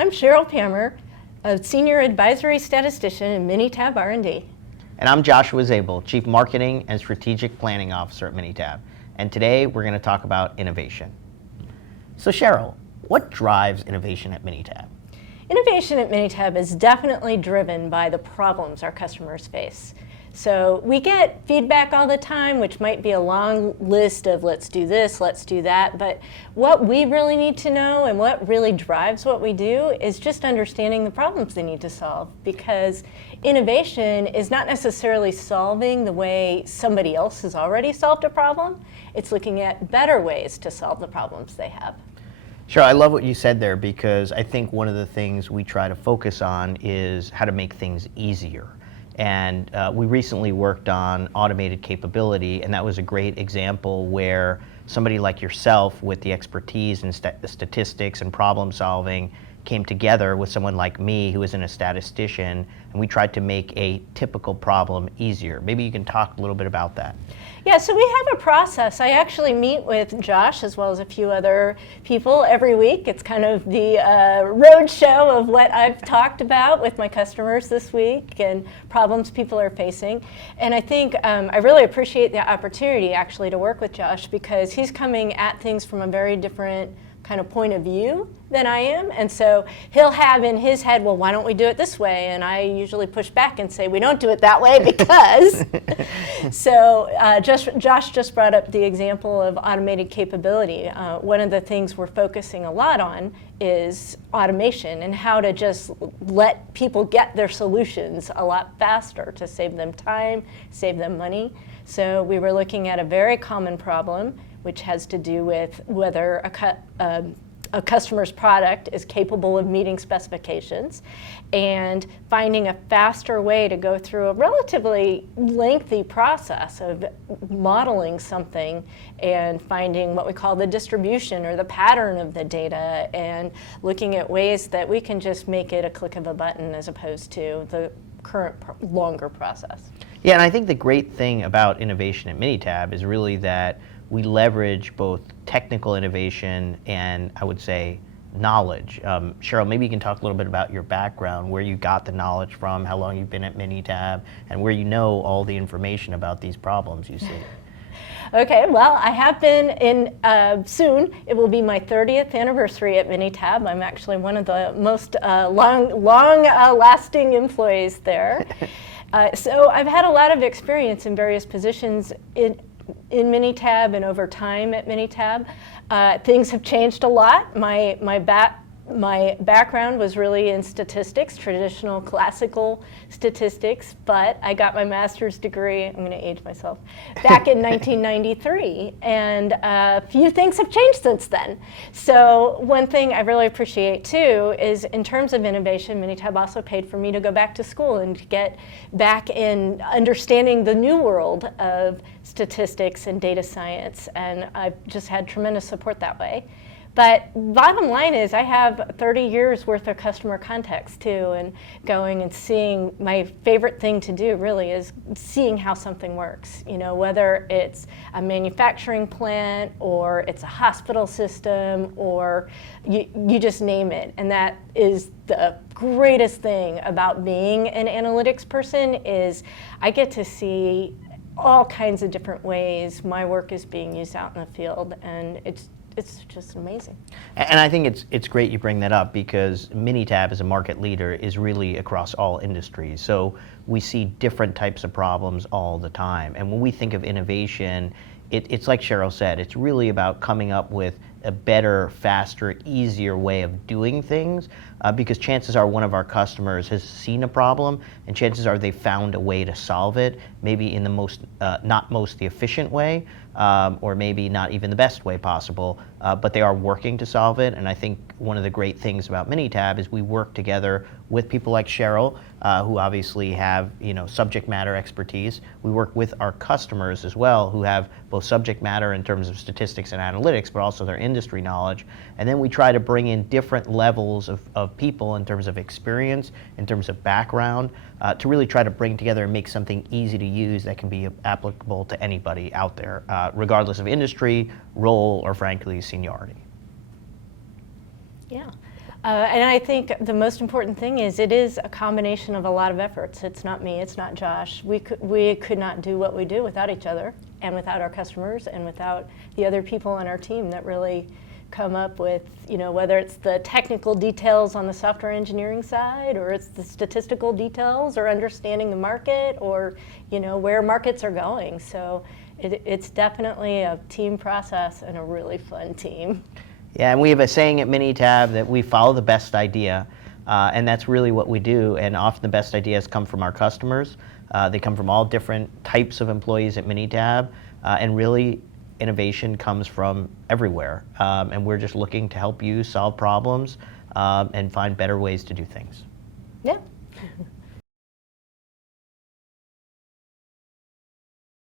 I'm Cheryl Pammer, a Senior Advisory Statistician in Minitab R&D. And I'm Joshua Zable, Chief Marketing and Strategic Planning Officer at Minitab. And today we're going to talk about innovation. So Cheryl, what drives innovation at Minitab? Innovation at Minitab is definitely driven by the problems our customers face. So we get feedback all the time, which might be a long list of let's do this, let's do that, but what we really need to know and what really drives what we do is just understanding the problems they need to solve, because innovation is not necessarily solving the way somebody else has already solved a problem. It's looking at better ways to solve the problems they have. Sure, I love what you said there, because I think one of the things we try to focus on is how to make things easier. And we recently worked on automated capability, and that was a great example where somebody like yourself with the expertise in statistics and problem solving came together with someone like me who isn't a statistician, and we tried to make a typical problem easier. Maybe you can talk a little bit about that. Yeah, so we have a process. I actually meet with Josh as well as a few other people every week. It's kind of the road show of what I've talked about with my customers this week and problems people are facing. And I think I really appreciate the opportunity actually to work with Josh, because he's coming at things from a very different kind of point of view than I am, and so he'll have in his head, well, why don't we do it this way? And I usually push back and say, we don't do it that way because. So Josh just brought up the example of automated capability. One of the things we're focusing a lot on is automation and how to just let people get their solutions a lot faster to save them time, save them money. So we were looking at a very common problem, which has to do with whether a customer's product is capable of meeting specifications, and finding a faster way to go through a relatively lengthy process of modeling something and finding what we call the distribution or the pattern of the data, and looking at ways that we can just make it a click of a button as opposed to the current longer process. Yeah, and I think the great thing about innovation at Minitab is really that we leverage both technical innovation and, I would say, knowledge. Cheryl, maybe you can talk a little bit about your background, where you got the knowledge from, how long you've been at Minitab, and where you know all the information about these problems you see. Okay, well, I have been in, soon, it will be my 30th anniversary at Minitab. I'm actually one of the most long-lasting employees there. So I've had a lot of experience in various positions in Minitab and over time at Minitab. Things have changed a lot. My background was really in statistics, traditional classical statistics, but I got my master's degree, I'm going to age myself, back in 1993, and a few things have changed since then. So one thing I really appreciate too is, in terms of innovation, Minitab also paid for me to go back to school and get back in understanding the new world of statistics and data science, and I've just had tremendous support that way. But bottom line is, I have 30 years worth of customer context too, and going and seeing, my favorite thing to do really is seeing how something works. You know, whether it's a manufacturing plant or it's a hospital system, or you just name it. And that is the greatest thing about being an analytics person, is I get to see all kinds of different ways my work is being used out in the field, and it's just amazing. And I think it's great you bring that up, because Minitab as a market leader is really across all industries. So we see different types of problems all the time. And when we think of innovation, it's like Cheryl said, it's really about coming up with a better, faster, easier way of doing things, because chances are one of our customers has seen a problem, and chances are they found a way to solve it, maybe in the most, not most the efficient way, or maybe not even the best way possible, but they are working to solve it. And I think one of the great things about Minitab is we work together with people like Cheryl, who obviously have subject matter expertise. We work with our customers as well, who have both subject matter in terms of statistics and analytics, but also their industry knowledge. And then we try to bring in different levels of people in terms of experience, in terms of background, to really try to bring together and make something easy to use that can be applicable to anybody out there, regardless of industry, role, or frankly, seniority. Yeah. And I think the most important thing is it is a combination of a lot of efforts. It's not me, it's not Josh. We could not do what we do without each other and without our customers and without the other people on our team that really come up with, whether it's the technical details on the software engineering side or it's the statistical details or understanding the market or, where markets are going. So it's definitely a team process and a really fun team. Yeah, and we have a saying at Minitab that we follow the best idea, and that's really what we do. And often the best ideas come from our customers. They come from all different types of employees at Minitab, and really innovation comes from everywhere. And we're just looking to help you solve problems and find better ways to do things. Yeah.